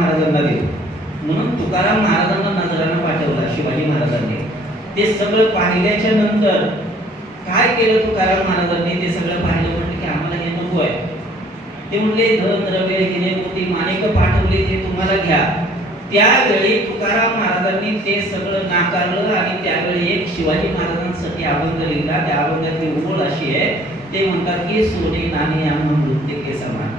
महाराजांना देऊ म्हणून तुकाराम महाराजांना नजरानं पाठवला शिवाजी महाराजांनी। ते सगळं पाहिल्याच्या नंतर काय केलं तुकाराम महाराजांनी, ते सगळं पाहिलं म्हटलं की आम्हाला हे नको आहे। ते म्हणले धन द्रव्य हिरे मोती माणिक पाठवले ते तुम्हाला घ्या। त्यावेळी तुकाराम महाराजांनी ते सगळं नाकारलं आणि त्यावेळी एक शिवाजी महाराजांसाठी अभंग लिहिला। त्या अभंगातली ओळ अशी आहे, ते म्हणतात की सोने नाणी आम्हा मृत्तिके समान।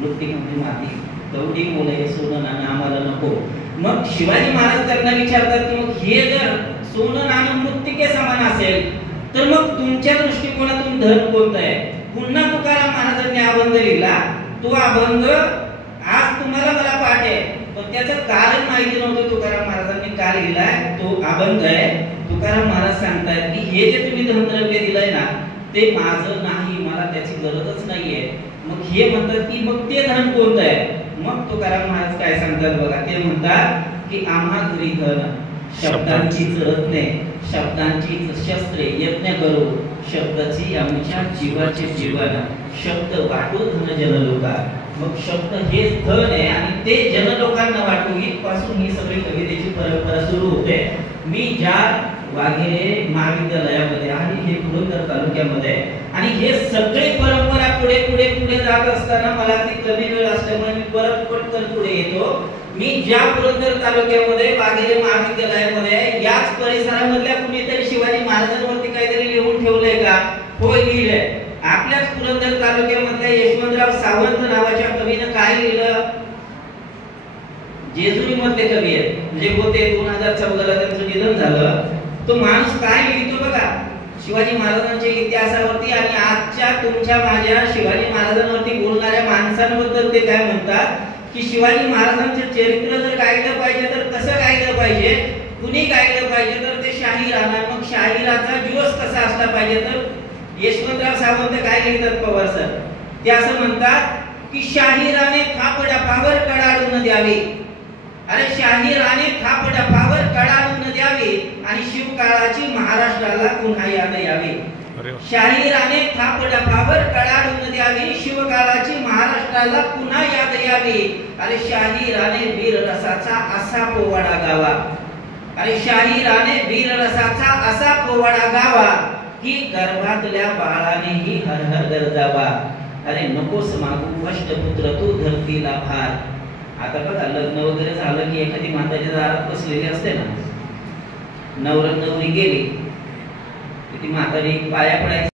मृत्तिका म्हणजे माती, कवडी बोले सोनं नाणं आम्हाला नको। मग शिवाजी महाराज त्यांना विचारतात की मग हे जर सोनं नाणं मृत्तिके समान असेल तर मग तुमच्या दृष्टिकोनातून धन कोणतं आहे? पुन्हा तुकाराम महाराजांनी अभंग लिहिला। तो अभंग आज तुम्हाला मला पाठ आहे, पण त्याचं कारण माहिती नव्हतं तुकाराम महाराजांनी का लिहिलाय। तो अभंग आहे। तुकाराम महाराज सांगतायत की हे जे तुम्ही धनद्रव्य दिलंय ना ते माझं नाही, मला त्याची गरजच नाहीये। मग हे म्हणतात की मग ते धन कोणतं आहे? मग तुकाराम महाराज काय सांगतात बघा, ते म्हणतात की आम्हा घरी धन शब्दांचीच रत्ने शब्दांचीच शस्त्रे यज्ञ करू शब्दाची आमच्या जीवाचे जीवन शब्द वाटू धन जनलोका। मग शब्द हे धन आहे आणि ते जनलोकांना वाटू, इथपासून ही सगळी कवितेची परंपरा सुरू होते। मी ज्या वाघेरे महाविद्यालयामध्ये आणि हे पुरंदर तालुक्यामध्ये आणि हे सगळे परंपरा पुढे पुढे पुढे जात असताना मला ती कमी वेळ असल्यामुळे मी परत पटकन पुढे येतो। मी ज्या पुरंदर तालुक्यामध्ये वाघेरे महाविद्यालयामध्ये याच परिसरामधल्या कुणीतरी शिवाजी महाराजांवरती काहीतरी लिहून ठेवलंय का? हो, लिहिलंय। आपल्याच पुरंदर तालुक्यामधल्या यशवंतराव सावंत नावाच्या कवीनं काय लिहिलं? जेजुरी मधले कवी आहेत, म्हणजे होते 2014 ला त्यांचं निधन झालं। तो माणूस काय लिहितो बघा शिवाजी महाराजांच्या इतिहासावरती आणि आजच्या तुमच्या माझ्या शिवाजी महाराजांवरती बोलणाऱ्या माणसांबद्दल ते काय म्हणतात की शिवाजी महाराजांचं चरित्र जर गायलं पाहिजे तर कसं गायलं पाहिजे, कुणी गायलं पाहिजे तर ते शाहीर राहणार। मग शाहिराचा दिवस कसा असला पाहिजे तर यशवंतराव सावंत काय लिहितात पवार सर, ते असं म्हणतात की शाहिराने थापडापावर कडाडून द्यावी। अरे शाहिराने थापडापावर कडाडून द्यावी आणि शिवकाळाची महाराष्ट्राला पुन्हा याद यावी। शाहिराने थापडापावर कडाडून द्यावी शिवकाळाची महाराष्ट्राला पुन्हा याद यावी। अरे शाहिराने वीर रसाचा असा पोवाडा गावा। अरे शाहिराने वीर रसाचा असा पोवाडा गावा की गर्भातल्या बाळानेही हर हर गरजावा। अरे नकोस मागू अष्टपुत्र तू धरतीला भार। आता बघा लग्न वगैरे झालं की एखादी माताच्या दारात बसलेली असते ना, नवरा नवरी गेली ती म्हातारी पाया पडायची